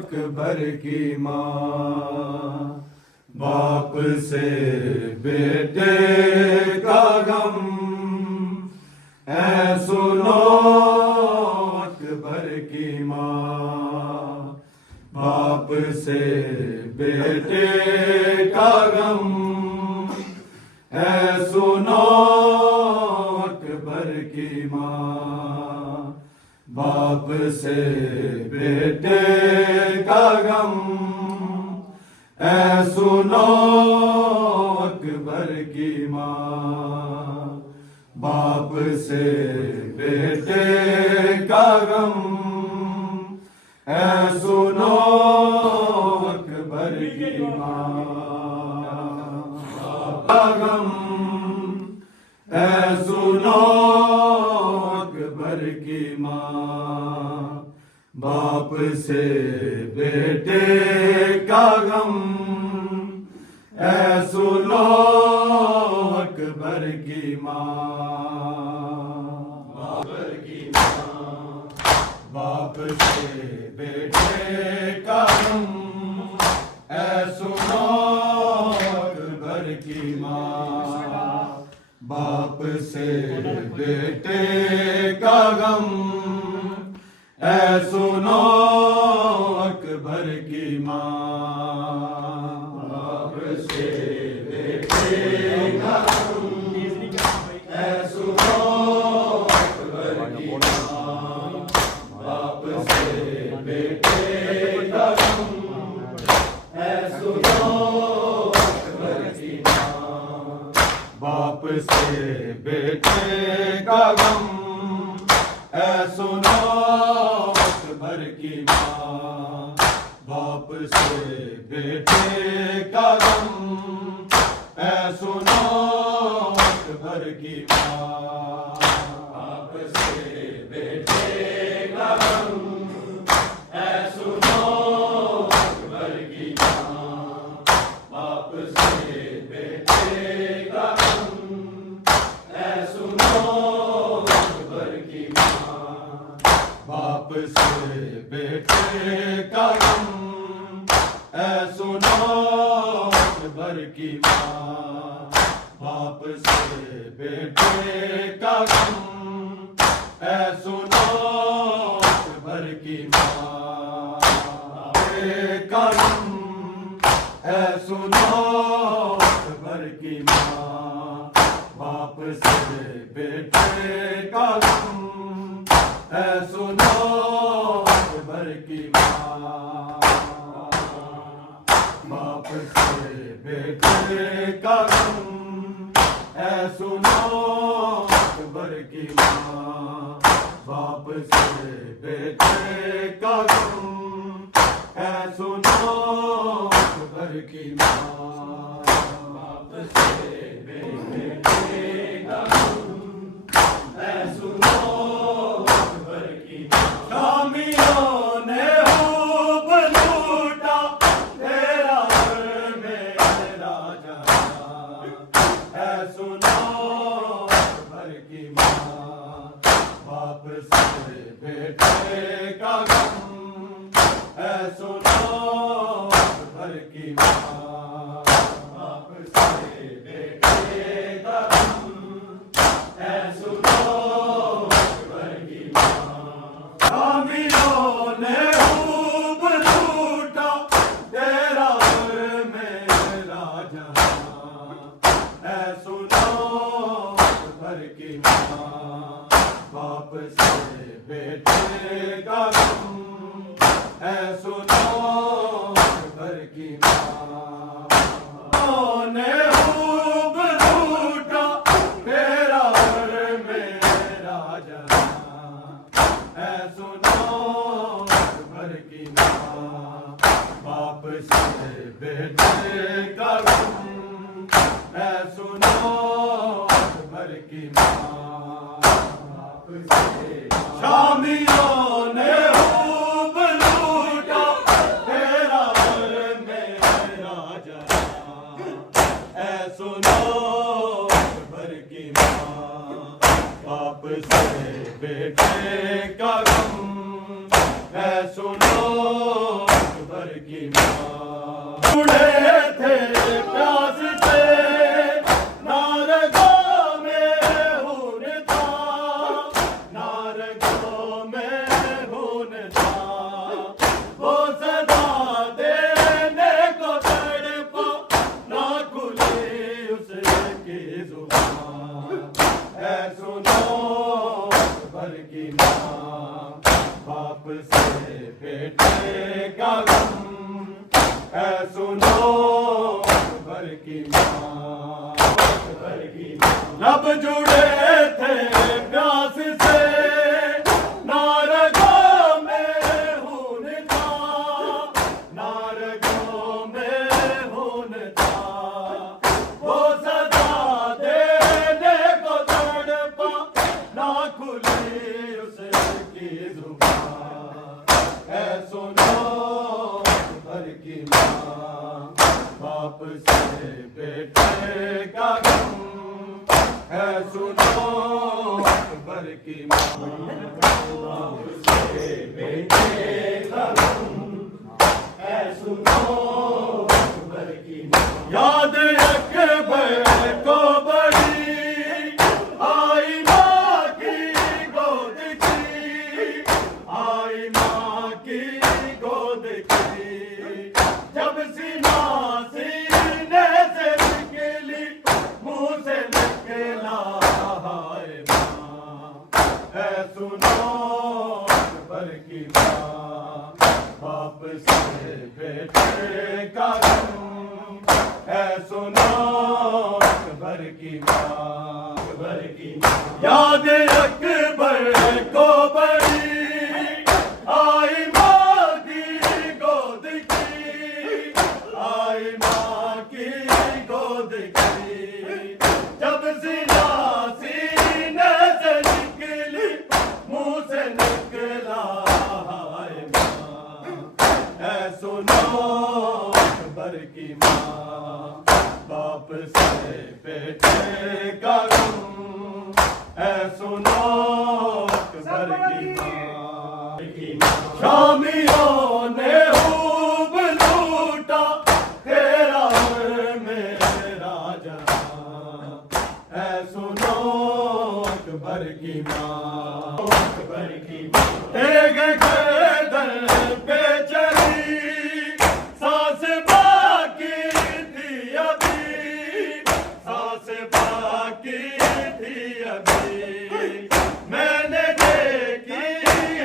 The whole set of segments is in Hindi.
अकबर की माँ। बाप से बेटे का गम है सुनो अकबर की माँ। बाप से बेटे का गम है सुनो अकबर की माँ। बाप से बेटे का गम है सुनो अकबर की माँ। बाप से बेटे का गम है सुनो अकबर की माँ। का गम है सुनो अकबर की माँ। बाप से बेटे का गम है सुनो अकबर की माँ। अकबर की माँ। बाप से बेटे का गम है सुनो अकबर की माँ। बाप से बेटे का गम है सुनो अकबर की माँ। बाप से बेटे का गम है सुनो अकबर की माँ। बाप से बेटे का गम है सुनो अकबर की माँ। बाप से बेटे का गम है सुनो अकबर की माँ। बाप से बेटे का गम है सुनो अकबर की माँ। बाप से बेटे का गम है सुनो अकबर की माँ। बाप से बेटे का गम है सुनो अकबर की माँ। बाप से बेटे का गम है सुनो अकबर की माँ। बाप से बेटे का गम है सुनो अकबर की माँ। का गम है सुनो अकबर की माँ। बाप से बेटे का गम है सुनो अकबर की माँ। बाप से बेटे का गम है सुनो अकबर की माँ। बाप से बेटे का गम है सुनो अकबर की माँ। बाप से बेटे का गम है सुनो अकबर की माँ। शामियों ने खूब लूटा तेरा घर में राजा है सुनो अकबर की माँ। बाप से बेटे का गम है सुनो अकबर की माँ। बाप से बेटे का गम है सुनो अकबर की माँ। शामियों ने खूब लूटा तेरा घर में राजा है सुनो अकबर की माँ। बाप से बेटे का गम है सुनो अकबर की माँ। ने खूब लूटा तेरा घर में राजा है सुनो अकबर की माँ। बाप से बेटे का गम है सुनो अकबर की माँ। बाप से शामियों ने खूब लूटा तेरा घर में राजा है सुनो अकबर की माँ। बाप से बेटे का गम है सुनो भर की माँ। जुड़े थे प्यास से नारगों में खून था, नारगों में खून था, वो सदा देने को तड़पा, ना खुली उसकी जुबान। ऐ सुनो भर की माँ, बाप से बेटे का गम, ऐ सुनो भर की माँ, भर की माँ। लब जुड़े थे प्यास से नारगों में खून था, नारगों में खून था, वो सदा देने को तड़पा, ना खुली उसकी जुबान। ऐ सुनो भर की माँ, बाप से बेटे का गम, ऐ सुनो भर की माँ, बाप से बेटे का गम, ऐ सुनो भर की माँ। याद अकबर को बड़ी आई माँ की गोद की, आई माँ की गोद की, जब सीना सीने से निकली, मुंह से निकला हाय माँ। ऐ सुनो भर की माँ, बाप से बेटे का गम, ऐ सुनो भर की माँ, भर की माँ। याद अकबर को बड़ी आई माँ की गोद की, आई माँ की गोद की, जब सीना सीने से निकली, मुंह से निकला हाय माँ। ऐ सुनो भर की माँ, बाप से बेटे का गम, ऐ सुनो भर की माँ। शामियों ने खूब लूटा तेरा और मेरा जहां, ऐ सुनो भर की माँ, भर की माँ। एक गर्दन पे चली सांस बाकी थी अभी, सांस बाकी थी अभी, मैंने देखी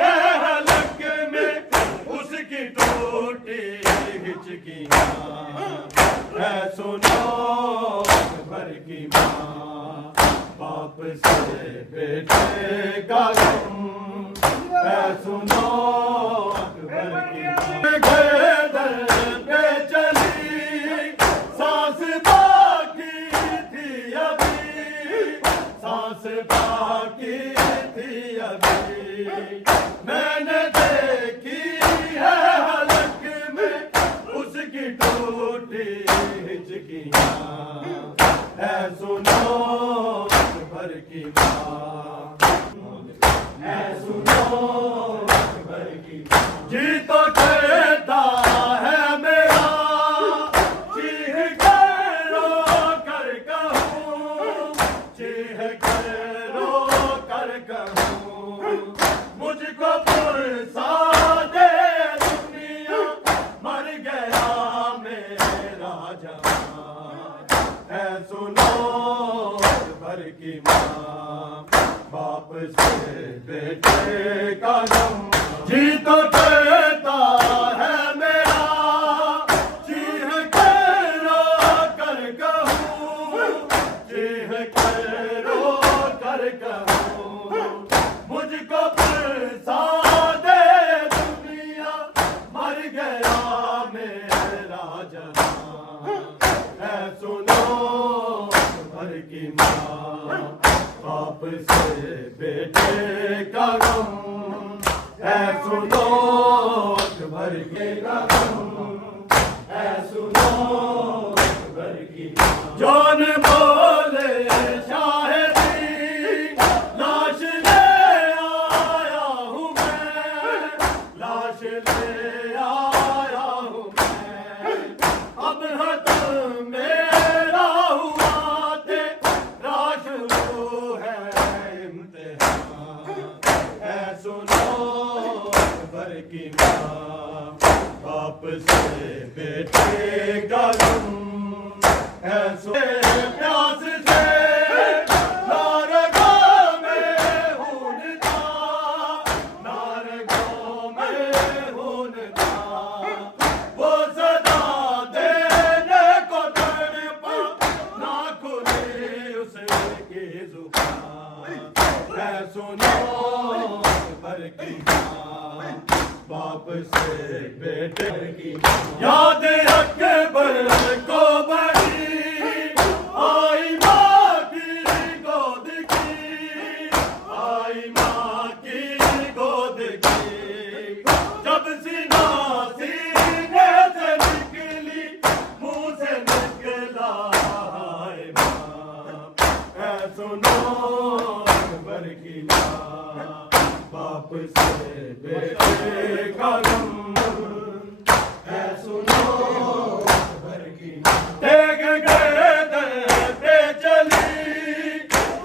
है हलक में उसकी टूटी हिचकियाँ। ऐ सुनो भर की माँ, बाप से बेटे का गम, ऐ सुनो भर की माँ। गर्दन पे चली सांस बाकी थी अभी, सांस बाकी थी अभी, मैंने देखी है हलक में उसकी टूटी हिचकियाँ। ऐ सुनो भर की माँ, ऐ सुनो भर की माँ। जी तो कहता है मेरा, चीह कर रो कर कहूँ, चीह कर रो कर कहूँ, मुझको पुरसा दे दुनिया, मर गया मेरा जहां। ऐ सुनो भर की माँ, बाप से बेटे का गम, जी तो कहता है मेरा, चीह कर रो कर कहूँ, चीह कर रो कर कहूँ, मुझको पुरसा दे दुनिया, मर गया मेरा जहां। ऐ सुनो भर की माँ, बाप से बेटे का गम, ऐ सुनो भर के का गम, ऐ सुनो भर की माँ। जौन बोले शाहिदी, लाश ले आया हूँ मैं, लाश ले आया हूँ बाप से बेटे का गम ऐसो प्यास से नारगों में खून था, नारगों में खून था। वो सदा देने को तड़पा, ना खुली उसकी जुबान। ऐ सुनो भर की माँ, बाप से बेटे की याद अकबर को बड़ी आई माँ की गोद की, आई माँ की गोद की। जब सीना सीने से निकली, मुंह से निकला हाय माँ। ऐ सुनो अकबर की माँ, बाप से बेटे का गम है सुनो अकबर की माँ। देख गए दर पे चली,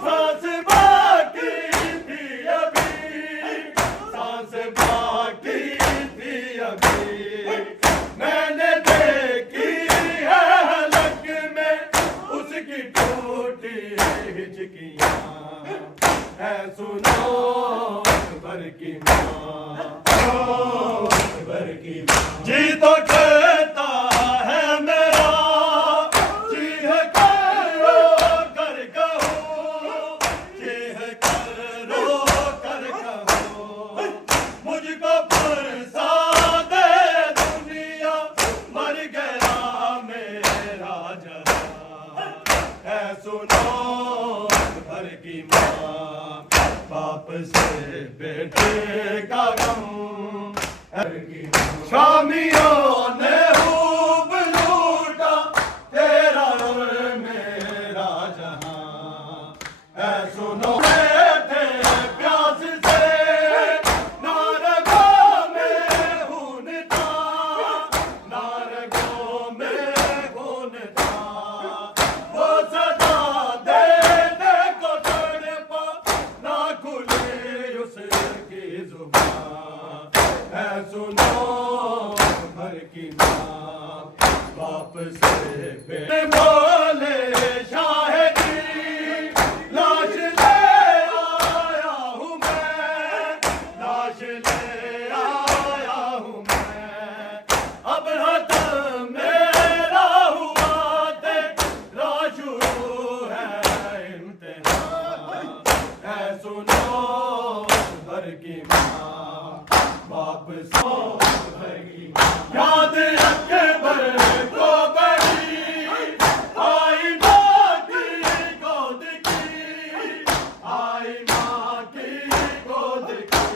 सांस बाकी थी अभी, सांस बाकी थी अभी। मैंने देखी है हलक में उसकी टूटी हिचकियाँ। है सुनो अकबर की माँ, अकबर की माँ। जी तो कहता है मेरा, चीह कर रो कर कहूँ, चीह कर रो कर कहूँ। मुझको फरसा दे दुनिया, मर गया मेरा जहां। है सुनो अकबर की माँ, बाप से बेटे का गम। शामियों ने खूब लूटा तेरा और मेरा जहां। ऐ सुनो बैठे प्यास से, नारगों में खून था, नारगों में खून था। वो सदा देने को तड़पा, ना खुली उसकी जुबान। है सुनो अकबर की माँ, बाप से बेटे बोले शाहिदी, लाश ले आया हूँ मैं, लाश ले आया हूँ मैं। अब हद मेरा हुआ तेरा शुरू है इम्तिहान। है सुनो अकबर की माँ, बाप सो अकबर की माँ। याद अकबर को बड़ी आई माँ की गोद की, आई माँ की गोद की।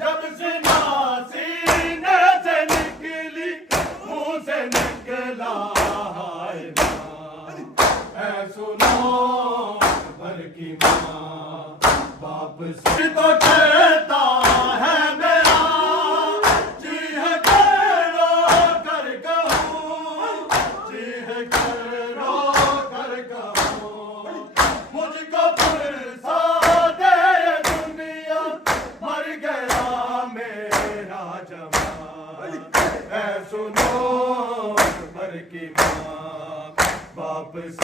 जब सीना सीने से निकली, मुंह से निकला हाय माँ। ऐ सुनो अकबर की माँ, बाप से तो कहता है मेरा, चीह कर रो कर कहूँ, चीह कर रो कर कहूँ। मुझको फरसा दे दुनिया, मर गया मेरा जवान। ऐ सुनो अकबर की माँ, बाप